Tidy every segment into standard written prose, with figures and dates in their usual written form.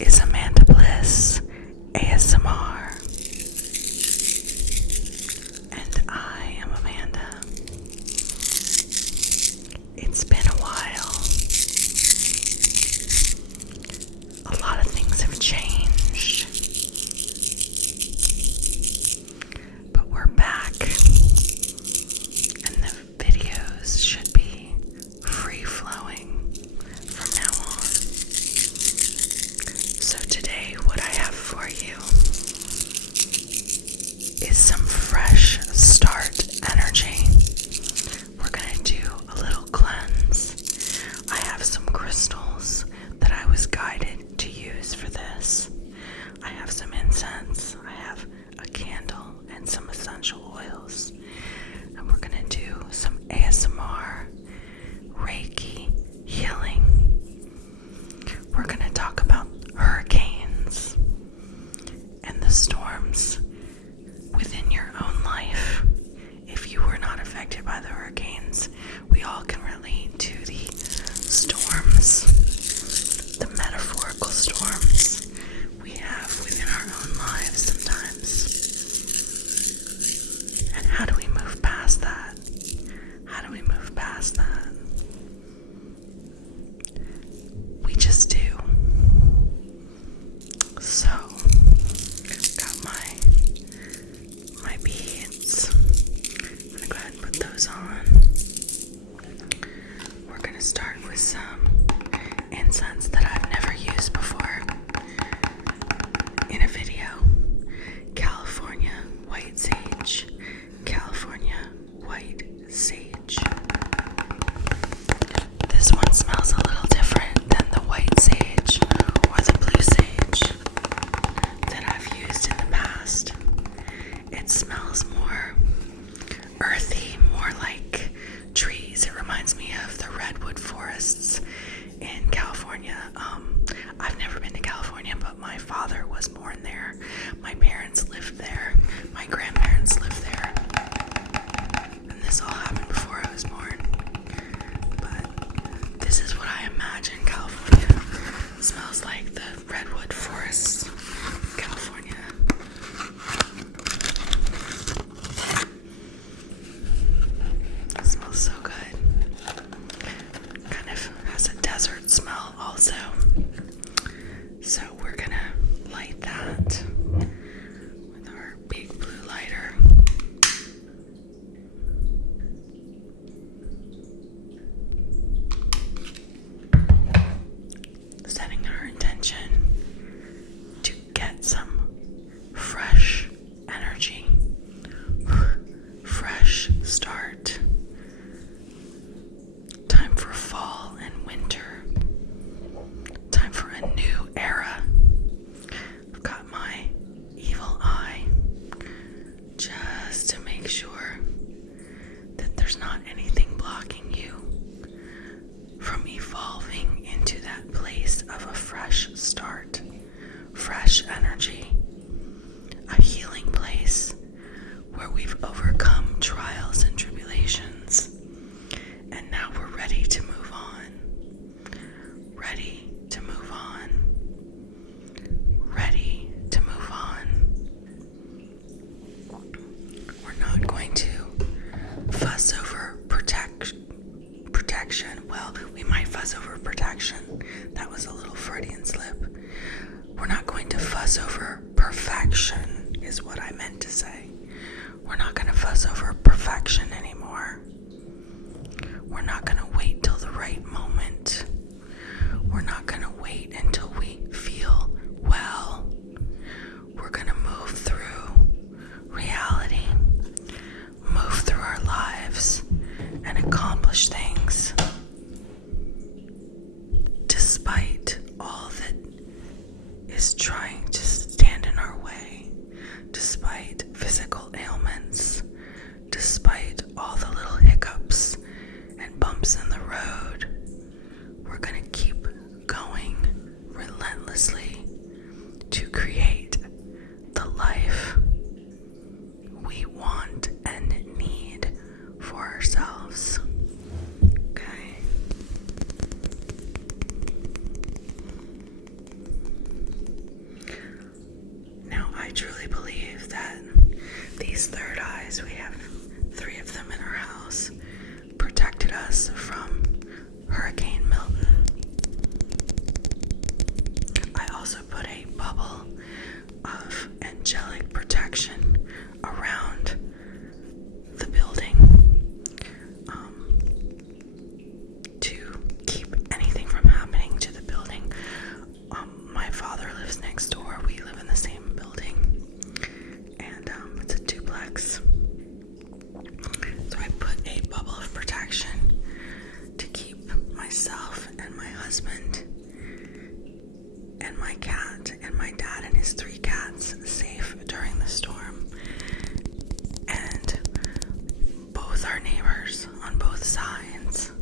is Amanda Bliss ASMR, and I am Amanda. It's been a while. A lot of things have changed, but we're back, and the videos should be free-flowing from now on. So today, what I have for you is some fresh start energy. We're gonna do a little cleanse. I have some crystals that I was guided to use for this. I have some incense, I have a candle, and some essential oils. And we're gonna do some ASMR, Reiki, healing. We're gonna talk about hurricanes and the storms within your own life. If you were not affected by the hurricanes, we all can relate to the storms, the metaphorical storms we have within our own lives sometimes. And how do we move past that? How do we move past that? We just do. So, got my beads. I'm gonna go ahead and put those on. We're gonna start with some incense that I've never used before in a video. California white sage. California white sage. This one smells a little different than the white sage or the blue sage that I've used in the past. It smells more earthy, more like trees. It reminds me of the redwood forests in California. I've never been to California, but my father was born there. My parents lived there. My grandparents lived there. And this all happened before I was born. But this is what I imagine California smells like, the redwood forests, California. It smells so good. Kind of has a desert smell also. So we're gonna light that with our big blue lighter. Setting our intention to get some fresh energy, fresh start. Time for fall and winter. Time for a new era. I've got my evil eye just to make sure that there's not anything blocking you from evolving into that place of a fresh start, fresh energy, a healing place where we've overcome trials and tribulations, and now we're ready to move on, ready to move on, ready to move on. We're not going to fuss over protection. Well, we might fuss over protection. That was a little Freudian slip. We're not going to fuss over perfection, is what I meant to say. We're not going to fuss over perfection anymore. We're not going to wait till the right moment. We're not going to wait until we feel well. We're going to move through reality, move through our lives, and accomplish things despite all that is trying to stand in our way, despite physical ailments, despite all the little hiccups and bumps in the road. We're going to keep going relentlessly to create the life we want and need for ourselves. Okay? truly believe that these third eyes, we have 3 of them in our house, protected us from Hurricane Milton. I also put a bubble of angelic protection around the building to keep anything from happening to the building. My father lives next door. We live in the same building, and it's a duplex. So I put a bubble of protection to keep myself and my husband and my cat and my dad and his 3 cats safe during the storm. And both our neighbors on both sides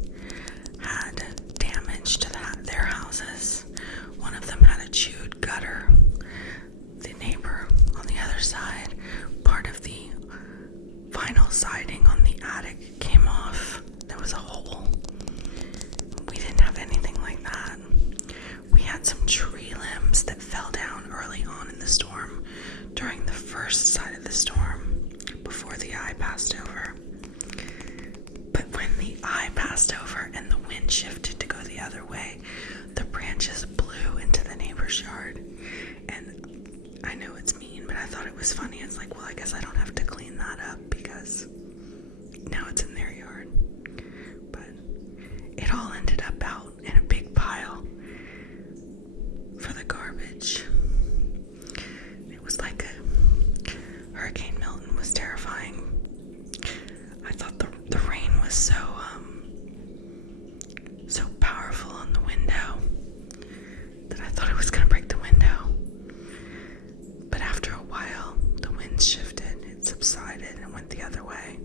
had damage to their houses. One of them had a chewed gutter. The neighbor on the other side, part of the vinyl siding on the attic came off. There was a hole. We didn't have anything like that. We had some tree limbs that fell down early on in the storm during the first side of the storm before the eye passed over. But when the eye passed over and the wind shifted to go the other way, the branches blew into the neighbor's yard. And I know it's mean, but I thought it was funny. It's like, well, I guess I don't have to clean that up because now it's in their yard. But it all ended up out in a big pile for the garbage. It was like Hurricane Milton was terrifying. I thought the rain was so powerful on the window that I thought it was gonna break the window. But after a while, the wind shifted, it subsided and went the other way.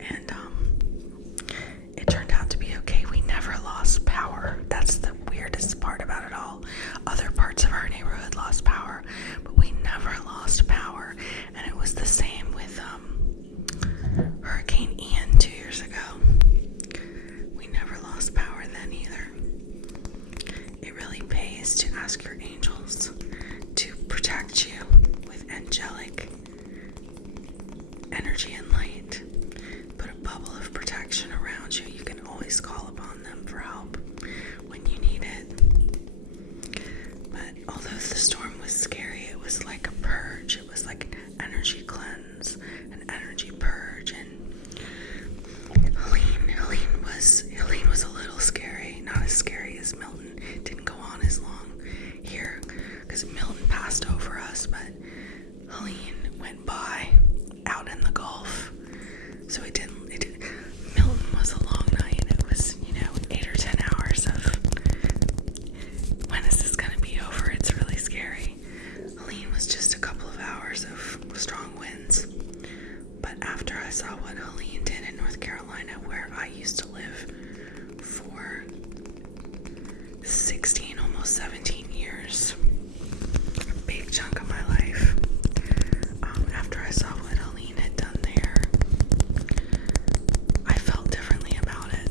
And it turned out to be okay. We never lost power. That's the weirdest part about it all. Other parts of our neighborhood lost power, but we never lost power. And it was the same with Hurricane Ian 2 years ago. We never lost power then either. It really pays to ask your angels to protect you with angelic energy and light. Put a bubble of protection around you. You can always call upon them for help when you need it. But although the storm was scary, it was like a purge. It was like an energy cleanse, an energy purge. And Helene was a little scary. Not as scary as Milton. It didn't go on as long here because Milton passed over us, but Helene went by out in the Gulf. So it didn't. Milton was a long night. It was, 8 or 10 hours of when is this going to be over? It's really scary. Helene was just a couple of hours of strong winds. But after I saw what Helene did in North Carolina, where I used to live for 16, almost 17 years, a big chunk of my life, after I saw what Helene had done there, I felt differently about it.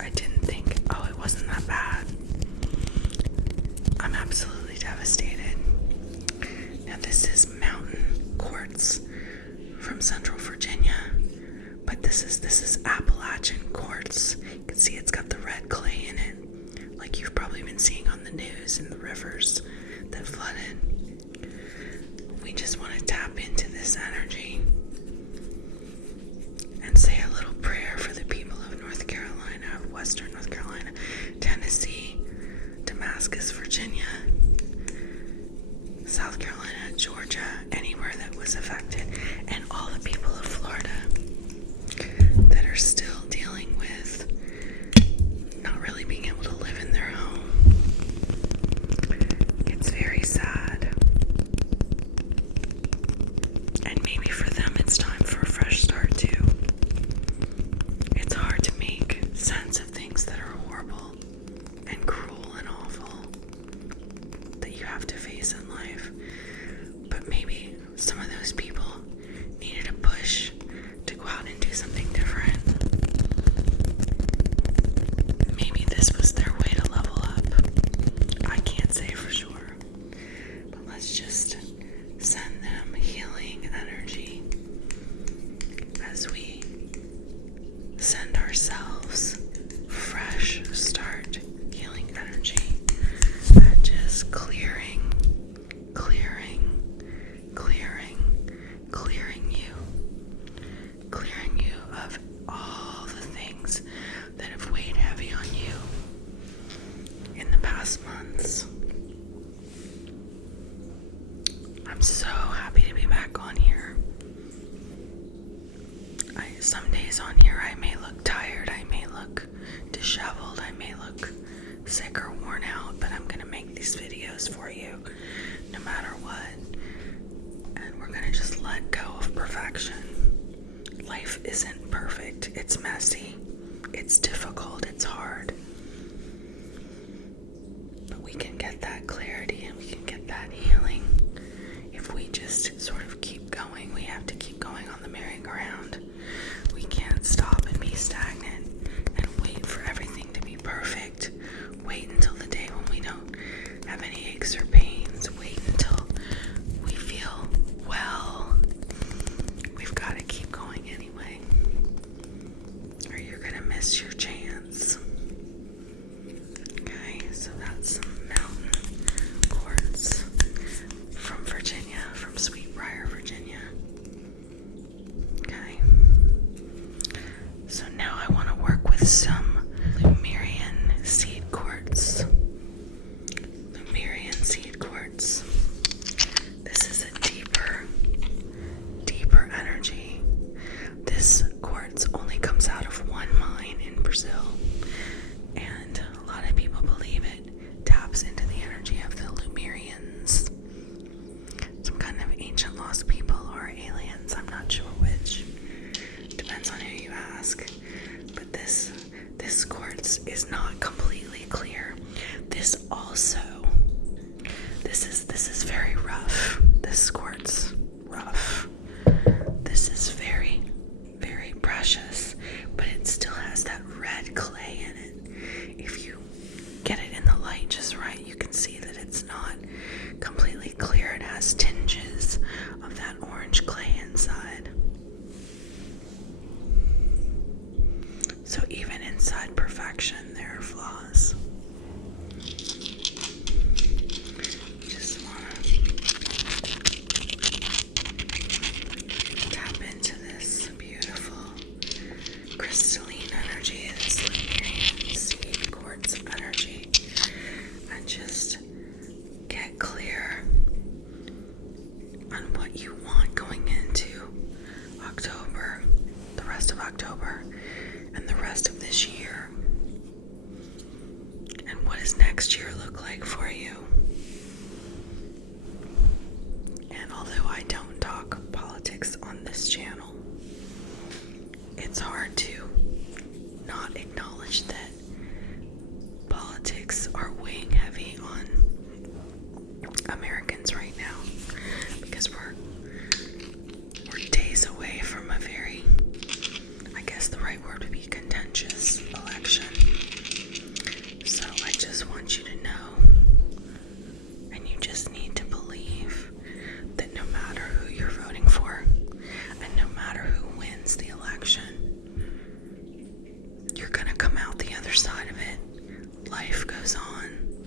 I didn't think, oh, it wasn't that bad. I'm absolutely devastated. Now this is mountain quartz from Central Virginia, but this is Appalachian quartz. You can see it's got the red clay in it, like you've probably been seeing on the news in the rivers that flooded. We just want to tap into this energy and say a little prayer for the people of North Carolina, of Western North Carolina, Tennessee, Damascus, Virginia, South Carolina, Georgia, anywhere that was affected, and all the people of Florida that are still dealing with not really being able to live in their home. It's very sad. And maybe for them it's time for a fresh start too. It's hard to make sense of things that are horrible and cruel and awful that you have to face in life. But maybe some of those people just clearing you of all the things that have weighed heavy on you in the past months. I'm so happy to be back on here. Some days on here I may look tired, I may look disheveled, I may look sick or worn out, but I'm going to make these videos for you no matter what. And we're going to just let go of perfection. Life isn't perfect. It's messy. It's difficult. It's hard. But we can get that clarity and we can get that healing if we just sort of keep going. We have to keep going on the merry-go-round. We can't stop and be stagnant and wait for everything to be perfect. Wait until the day when we don't have any aches or pains. Wait until we feel well. We've got to keep going anyway, or you're going to miss your chance. Okay, so that's some mountain quartz from Virginia, from Sweetbriar, Virginia. Okay, so now I want to work with some Lemurian seed quartz. Lemurian seed quartz. This is a deeper energy. This quartz only comes out of one mine in Brazil, and a lot of people believe it taps into the energy of the Lemurians, some kind of ancient lost people or aliens. I'm not sure which. Depends on who you ask. But this quartz is not completely clear. This is very rough. This quartz, rough. This is very, very precious, but it still has that red clay in it. If you get it in the light just right, you can see that it's not completely clear. It has tinges of that orange clay inside. So even inside perfection, there are flaws. Just want to tap into this beautiful crystalline energy, this Lemurian seed quartz energy, and just get clear on what you want going into October, the rest of October, and the rest of this year. And what does next year look like for you? And although I don't talk politics on this channel, it's hard to not acknowledge that politics are weighing heavy on Americans right now, because we're days away from a very, I guess the right word would be contentious election. So I just want you to know, and you just need to believe, that no matter who you're voting for, and no matter who wins the election, you're gonna come out the other side of it. Life goes on.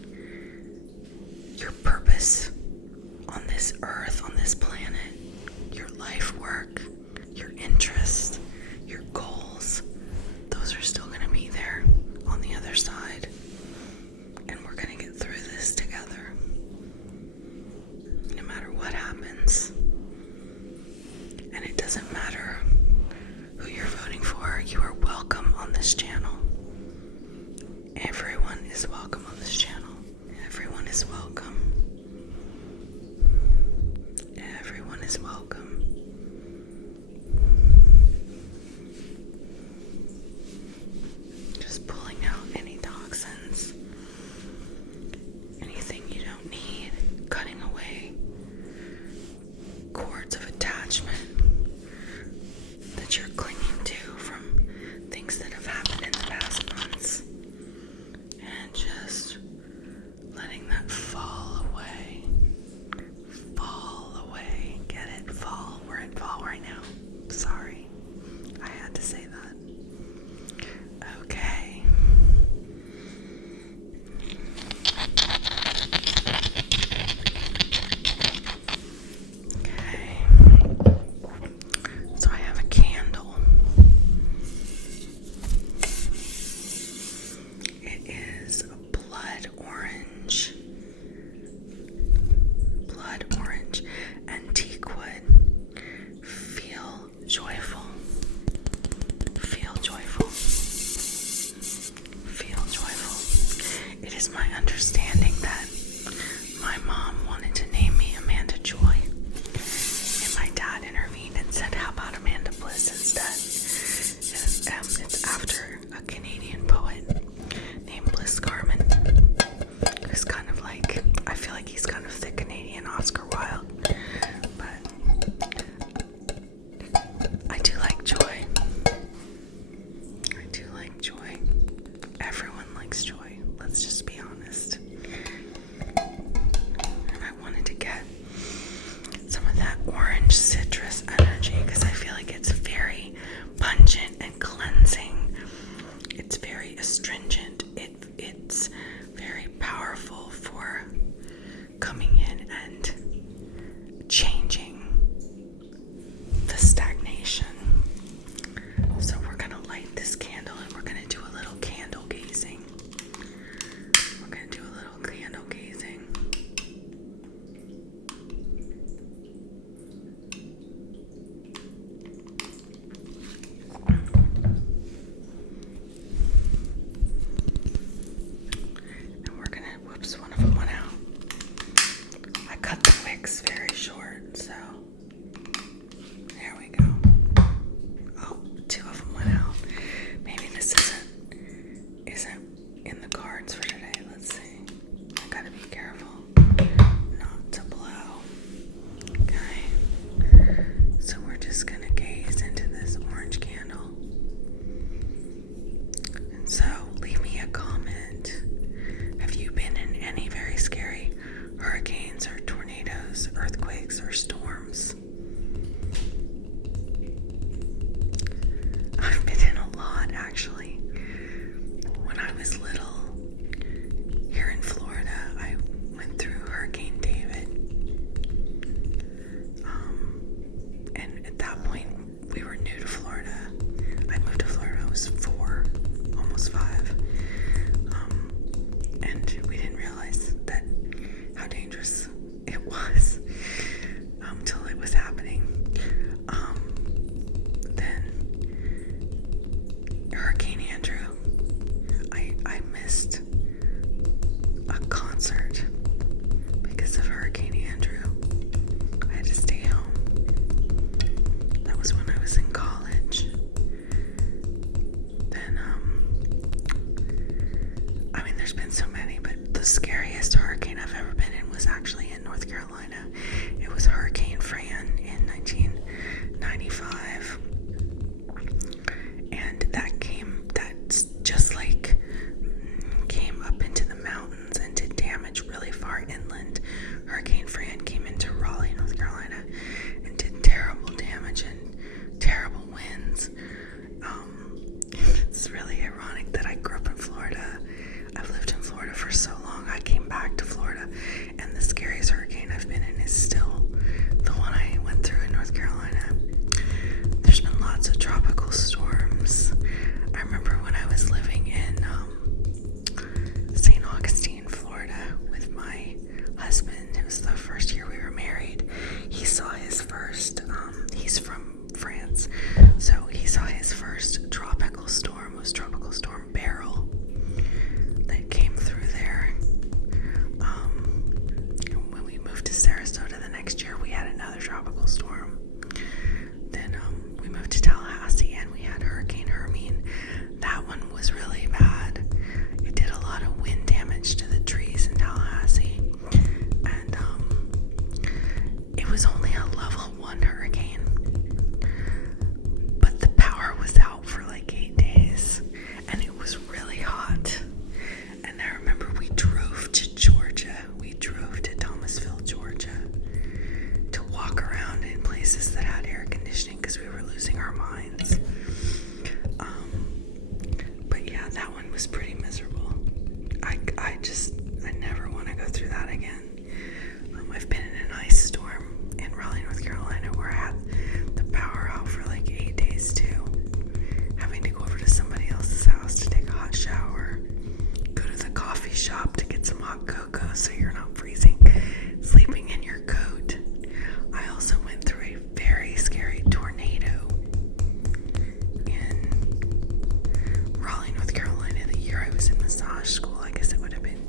is my understanding that my mom wanted to name me Amanda Joy, and my dad intervened and said, how about Amanda Bliss instead? And, it's after a Canadian poet named Bliss Carman, who's kind of like, I feel like he's kind of the Canadian Oscar Wilde, but I do like joy. I do like joy. Everyone likes joy. Let's just be honest. And I wanted to get some of that orange citrus energy because I feel like it's very pungent and cleansing. It's very astringent. It's very powerful for coming in and changing the stagnation. So we're going to light this candle and we're going to do a little candle gazing. We're going to do a little candle gazing. And we're going to, whoops, one of them went out. I cut the wicks very short, so there we go. Oh, two of them went out. Maybe this isn't in the cards for today. Let's see. I gotta be careful not to blow. Okay. So we're just gonna gaze into this orange candle. And so leave me a comment. Have you been in any very scary hurricanes or tornadoes, earthquakes or storms? I've been in a lot, actually. When I was little, here in Florida, I went through Hurricane David. And at that point, we were new to Florida. I moved to Florida when I was 4, almost 5. And we didn't realize how dangerous it was until it was happening. Then Hurricane Andrew, I missed a concert because of Hurricane Andrew. I had to stay home. That was when I was in college. Then, I mean, there's been so many, but the scariest hurricane I've ever been in was actually in North Carolina. It was Hurricane Fran in 1995. And that's just like came up into the mountains and did damage really far inland. Hurricane Fran came into Raleigh, North Carolina, and did terrible damage and terrible winds. It's really ironic that I grew up in Florida. I've lived in Florida for so long. I came back to Florida, and the scariest hurricane I've been in is still the one I went through in North Carolina. There's been lots of tropical storms. I remember when I was living in St. Augustine, Florida with my husband. It was the first year we were married. He saw his first, he's from France, so he saw his first tropical storm. It was Tropical Storm Beryl that came through there. When we moved to Sarasota the next year, we had another tropical storm. Then we moved to Tallahassee and we had Hurricane Hermine. That one was really bad. It did a lot of wind damage to the trees in Tallahassee. And it was only a level 1 hurricane. But the power was out for like 8 days. And it was really hot. And I remember we drove to Georgia. We drove to Thomasville, Georgia, to walk around in places that had air conditioning because we were losing our minds. But yeah, that one was pretty miserable. I never want to go through that again. I've been in an ice storm in Raleigh, North Carolina, where I had the power out for like 8 days too. Having to go over to somebody else's house to take a hot shower, go to the coffee shop to get some hot cocoa so you're not freezing, sleeping in your coat. I also went through a very scary tornado in Raleigh, North Carolina, the year I was in massage school. I guess it would have been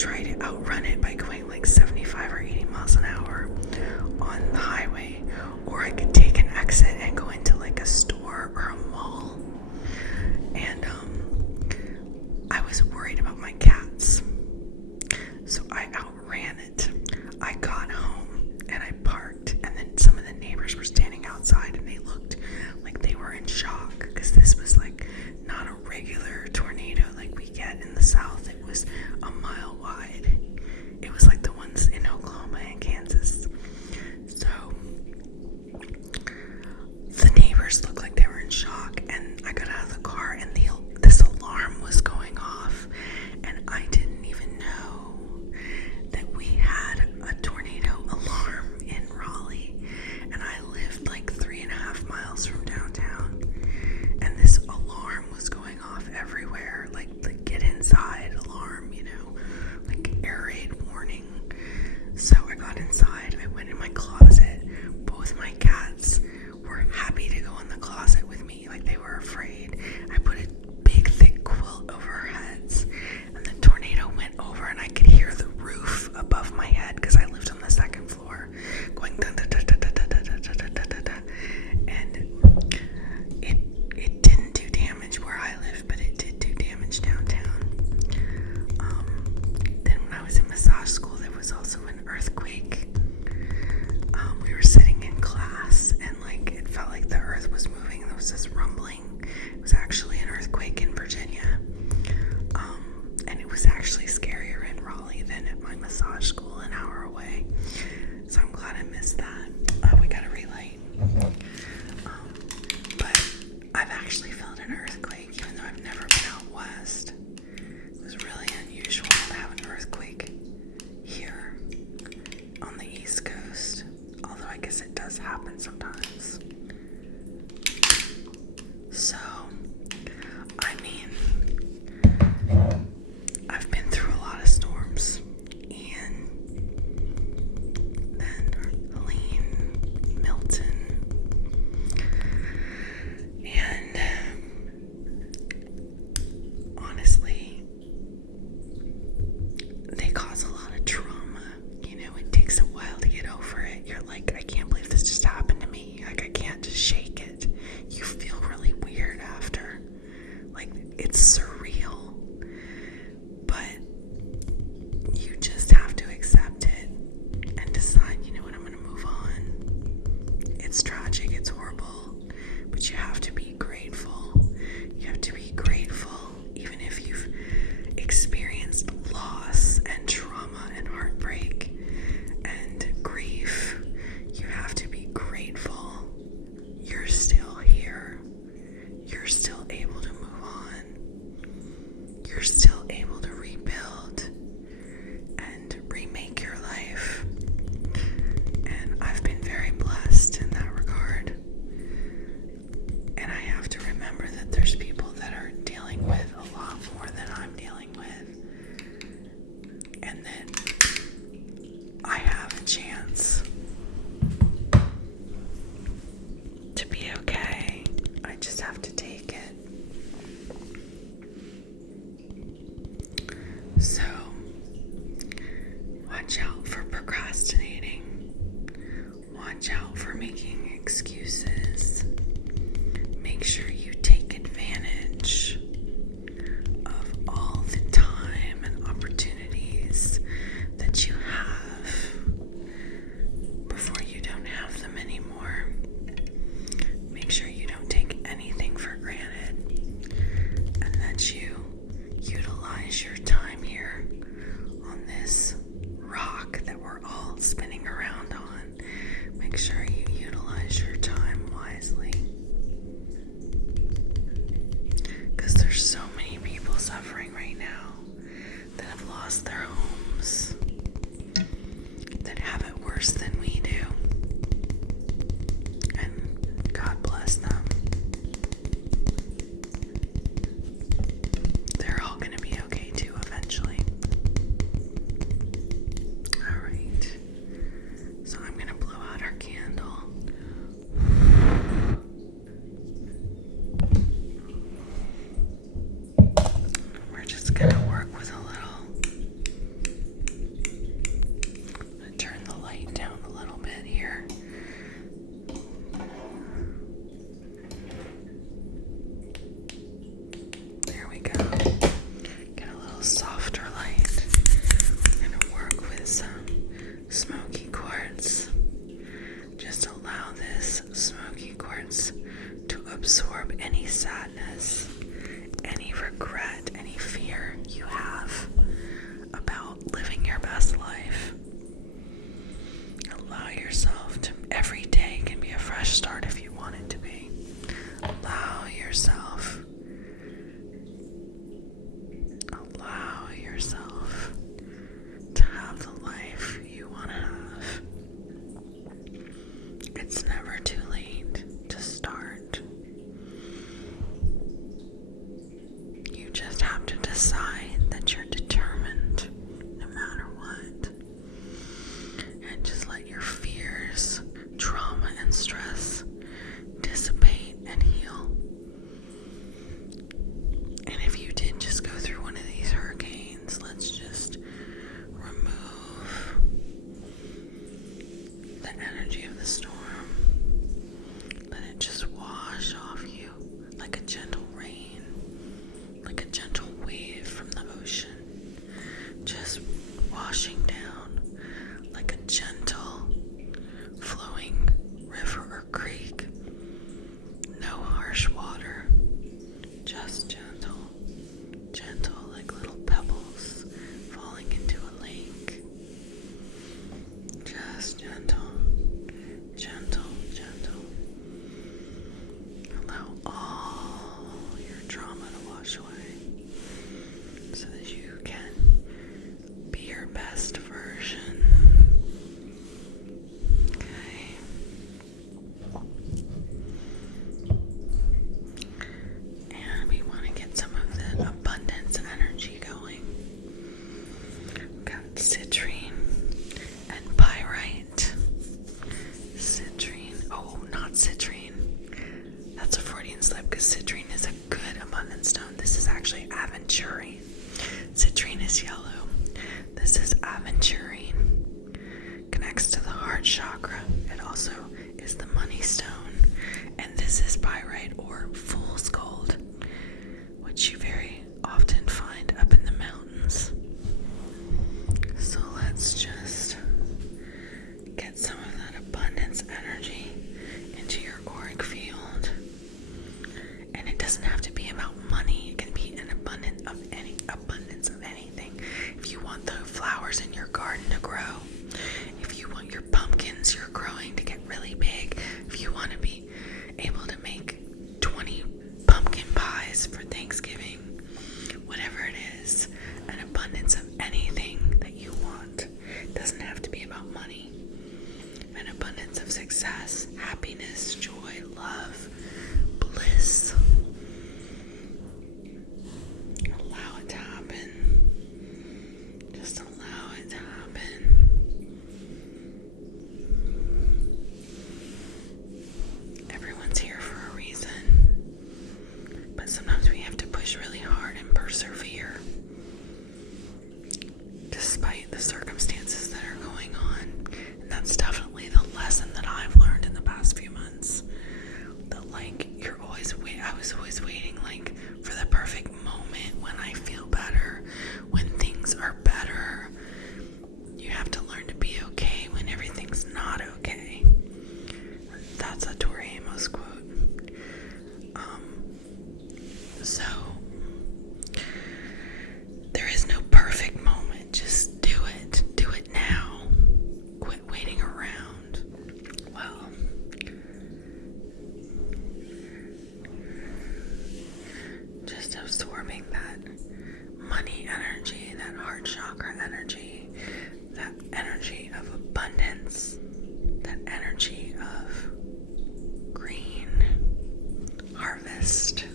try to outrun it by going like 75 or 80 miles an hour on the highway, or I could take an exit and go into like a store or a mall. And I was worried about my cats, so I outran it. I got home and I parked, and then some of the neighbors were standing outside and they looked like they were in shock, because this was like not a regular tornado like we get in the South. It was a mile wide. It was like the ones in Oklahoma and Kansas. So the neighbors looked like they were in shock, and I got out of the car and this alarm was going off, and I didn't even know that we had a tornado alarm in Raleigh, and I lived like 3.5 miles from downtown, and this alarm was going off everywhere, like the get inside alarm, like air raid warning. So I got inside, I went in my closet. Both my cats were happy to go in the closet with me, like they were afraid. I put a big thick quilt over our heads, and the tornado went over, and I could hear the roof above my head because I lived on the second floor going da da da da da da da da da da da, and it didn't do damage where I live, but it did do damage downtown. Then when I was in massage school, there was also an earthquake. We were sitting in class, and like it felt like the earth was moving. There was this rumbling. It was actually an earthquake in Virginia, and it was actually scarier in Raleigh than at my massage school an hour away. So I'm glad I missed that. We got a relay. But I've actually felt an earthquake, even though I've never been out west. It was really unusual to have an earthquake here on the East Coast, although I guess it does happen sometimes. So, I mean, I've been through a lot of storms. Ian, then Helene, Milton, and honestly, they cause a lot of trauma. It takes a while to get over it. You're like, I can't believe this just happened to me. Like, I can't just shake it. You feel really weird after. Like, it's surreal. But you just have to accept it and decide, you know what, I'm going to move on. It's tragic, it's horrible, but you have to be grateful. You have to be grateful, even if you've experienced loss and trauma and heartbreak and grief. You have to be grateful. You're still here. You're still able to move on. You're still able to rebuild and remake your life. And I've been very blessed in that regard. And I have to remember that there's people that are dealing with a lot more than I'm dealing with. And that I have a chance to be okay. I just have to take it. So, watch out for procrastinating. Watch out for making excuses. Make sure you take advantage of all the time and opportunities that you have before you don't have them anymore. Make sure you don't take anything for granted, and that you utilize your time here on this rock that we're all spinning around on. Make sure you utilize your time wisely, because there's so many people suffering right now that have lost their homes, that have it worse than we do, and God bless them. They're all going to be okay too eventually. Alright, so I'm going to blow out our candle. We're just going to work with a little sadness, any regret, any fear you have about living your best life. Allow yourself to, every day can be a fresh start if you want it to be. Allow yourself to have the life you want to have. It's never too late to start. You just have to decide that you're determined no matter what. And just let your fears, trauma, and stress dissipate and heal. And if you did just go through one of these hurricanes, let's just remove the energy of the storm. Let it just wash off you like a gentle rain, like a gentle wave from the ocean, just washing down like a gentle flowing river or creek. No harsh water, just gentle like little pebbles falling into a lake. Just gentle. Allow all your trauma to wash away so that you can be your best version. Okay. And we want to get some of the abundance energy going. We've got citrine and pyrite. Citrine. Oh, not citrine. That's a Freudian slip because citrine is a good abundance stone. This is actually aventurine. Citrine is yellow. This is aventurine. Connects to the heart chakra. It also is the money stone. And this is pyrite or fool's gold, which you very often find up in the mountains. So let's just get some of that abundance energy into your auric field. And it doesn't have to be about money. It can be an abundance of anything. If you want the flowers in your garden to grow, if you want your pumpkins you're growing to get really big, if you want to be able to make 20 pumpkin pies for Thanksgiving, whatever it is, an abundance of anything that you want. It doesn't have to be about money. An abundance of success, happiness, joy, love, bliss. Allow it to happen. Just allow it to happen. Everyone's here for a reason. But sometimes we have to push really hard and persevere. Despite the circumstances that are going on. And that's definitely the lesson that I've learned in the past few months. That I was always waiting for the perfect moment when I feel better, when things are better. You have to learn to be okay when everything's not okay. That's a Tori Amos quote. So there is no perfect moment. Just do it. Do it now. Quit waiting around. Well, just absorbing that money energy, that heart chakra energy, that energy of abundance, that energy of green harvesting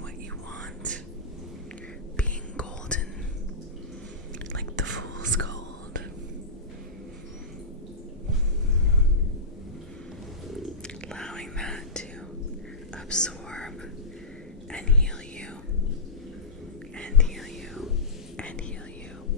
what you want, being golden like the fool's gold. Allowing that to absorb and heal you, and heal you, and heal you.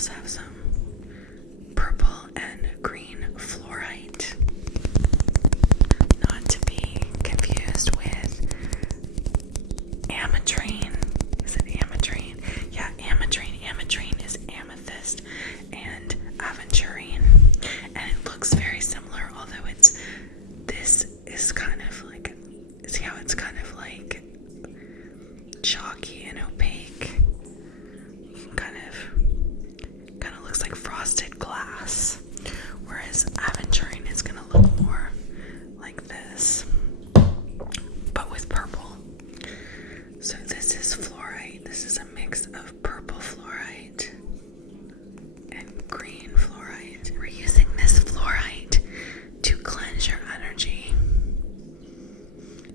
also have some purple and green fluorite. Not to be confused with ametrine. Is it ametrine? Yeah, ametrine. Ametrine is amethyst and aventurine. And it looks very similar, although this is kind of like, see how it's kind of like chalky and opaque? Kind of looks like frosted glass. Whereas aventurine is gonna look more like this, but with purple. So this is fluorite. This is a mix of purple fluorite and green fluorite. We're using this fluorite to cleanse your energy.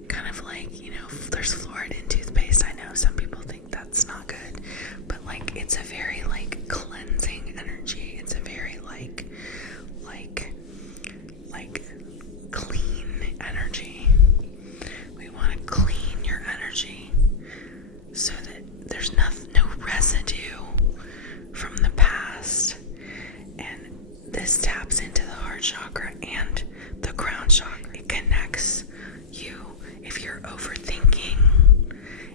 Kind of like, you know, there's fluoride in toothpaste. I know some people think that's not good, but like it's a very like cleansing energy. It's a very like clean energy. We want to clean your energy so that there's no residue from the past. And this taps into the heart chakra and the crown chakra. It connects you if you're overthinking,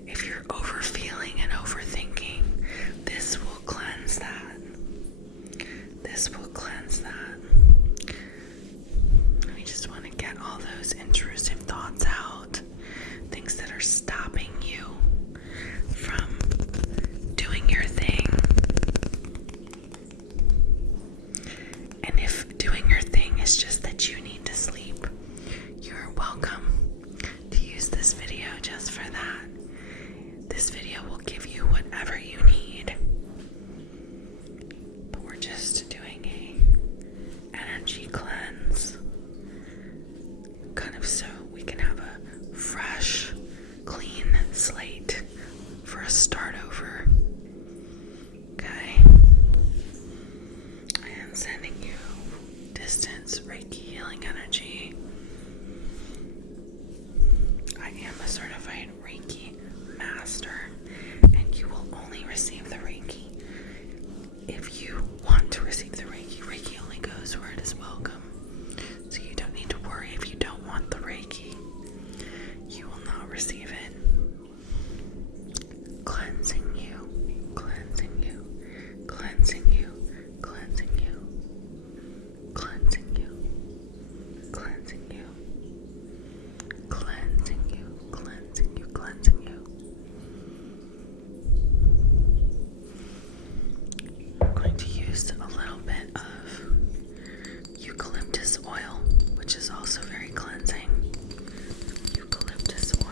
if you're overfeeling and overthinking. This will cleanse that. This will cleanse that. We just want to get all those intrusive thoughts out, things that are stopping you from doing your thing. And if doing your thing is just that you need to sleep, you're welcome to use this video just for that. This video will give you whatever you need. But we're just doing a energy cleanse, kind of so we can have a fresh, clean slate for a start over. Okay? I am sending you distance Reiki healing energy. I am a certified Reiki master, and you will only receive the Reiki if you want to receive the Reiki. Reiki only goes where it is welcome. So you don't need to worry if you don't want the Reiki. You will not receive it. Cleansing you, cleansing you, cleansing you, cleansing you, cleansing you, cleansing you, cleansing you, cleansing you, cleansing you. I'm going to use a little bit of eucalyptus oil, which is also very cleansing. Eucalyptus oil.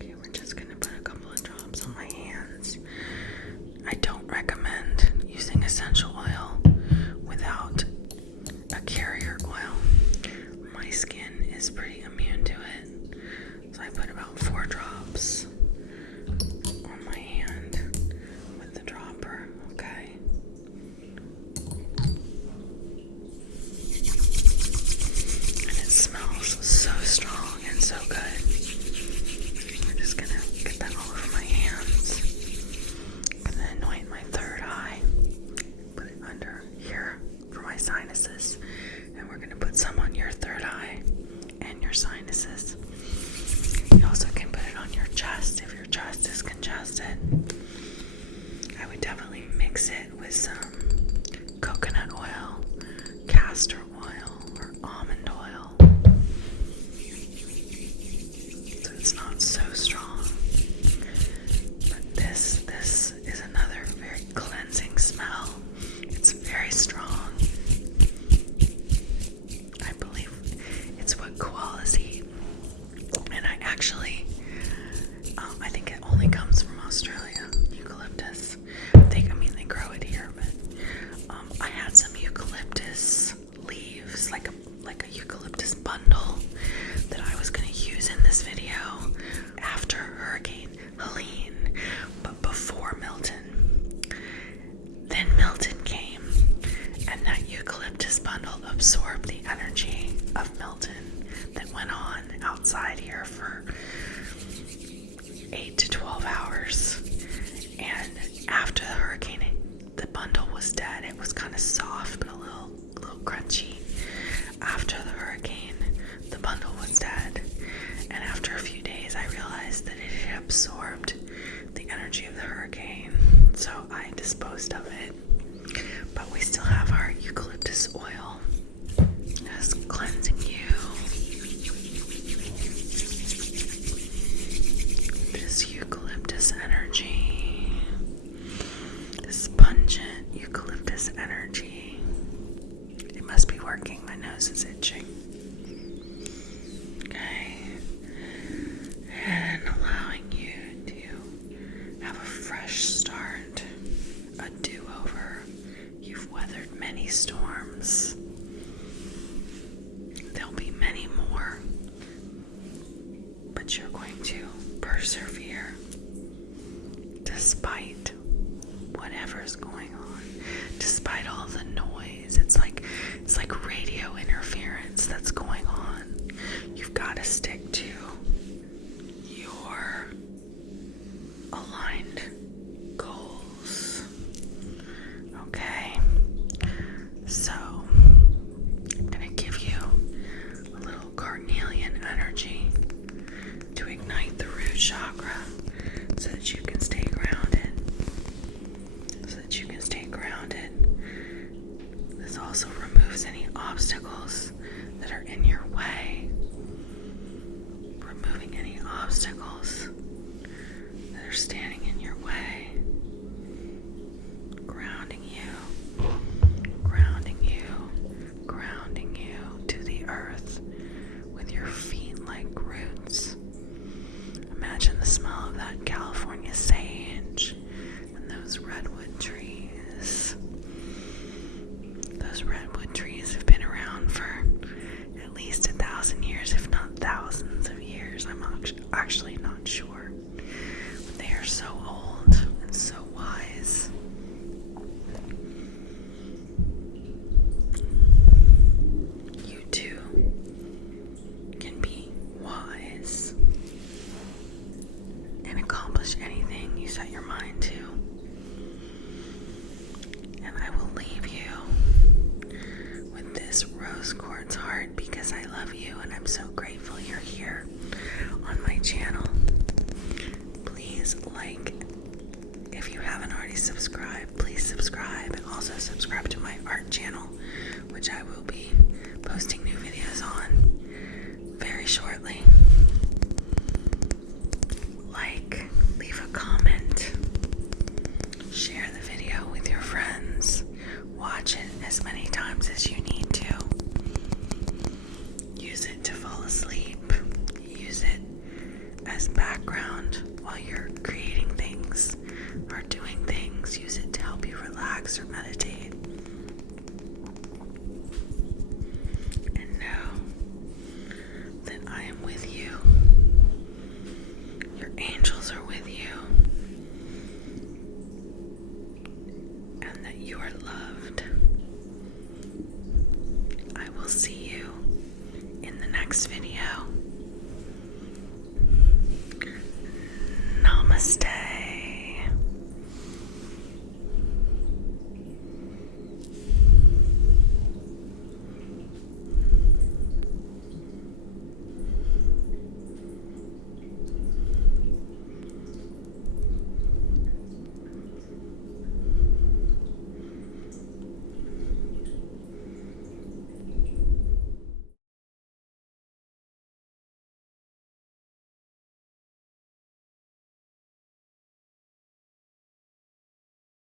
Okay, we're just going to put a couple of drops on my hands. I don't recommend using essential oil without a carrier oil. My skin is pretty immune to it, so I put about 4 drops on my hand with the dropper, okay? And it smells so strong and so good. We're just gonna get that all over my hands. I'm gonna anoint my third eye, put it under here for my sinuses, and we're gonna put some on your third eye and your sinuses. You also can put it on your chest if your chest is congested. I would definitely mix it with some coconut oil, castor oil, or almond oil, so it's not so strong. But this is another very cleansing smell. It's very strong. I believe it's what koalas eat. And I think it only comes from Australia, eucalyptus. They grow it here, but absorb the energy of Milton that went on outside here for 8 to 12 hours. And after the hurricane, the bundle was dead. It was kind of soft, but a little crunchy. After the hurricane, the bundle was dead. And after a few days, I realized that it had absorbed the energy of the hurricane. So I disposed of it. But we still have our eucalyptus oil. Just cleansing you. This eucalyptus energy. This pungent eucalyptus energy. It must be working. My nose is itching. Okay. And allowing you to have a fresh start. A do-over. You've weathered many storms. There'll be many more. But you're going to persevere despite whatever's going on, despite all the noise. It's like radio interference that's going on. You've got to stick to your aligned goals. Okay? So, I'm going to give you a little carnelian energy to ignite the root chakra so that you can stay grounded. This also removes any obstacles that are in your way. Removing any obstacles that are standing in your way. Grounding you to the earth with your feet like roots. Imagine the smell of that California sage and those redwood trees. Those redwood trees have been around for at least 1,000 years, if not thousands of years. I'm actually not sure. But they are so old and so wise. You too can be wise and accomplish anything you set your mind to. And I will leave you with this rose quartz heart because I love you and I'm so grateful you're here on my channel. Please like. If you haven't already subscribed, please subscribe, and also subscribe to my art channel, which I will be posting new videos on very shortly. Like, leave a comment, share the video with your friends, watch it as many times as you need to. Use it to fall asleep, use it as background while you're creating things or doing things. Use it to help you relax or meditate. And know that I am with you. Your angels are with you. And that you are loved. I will see you in the next video.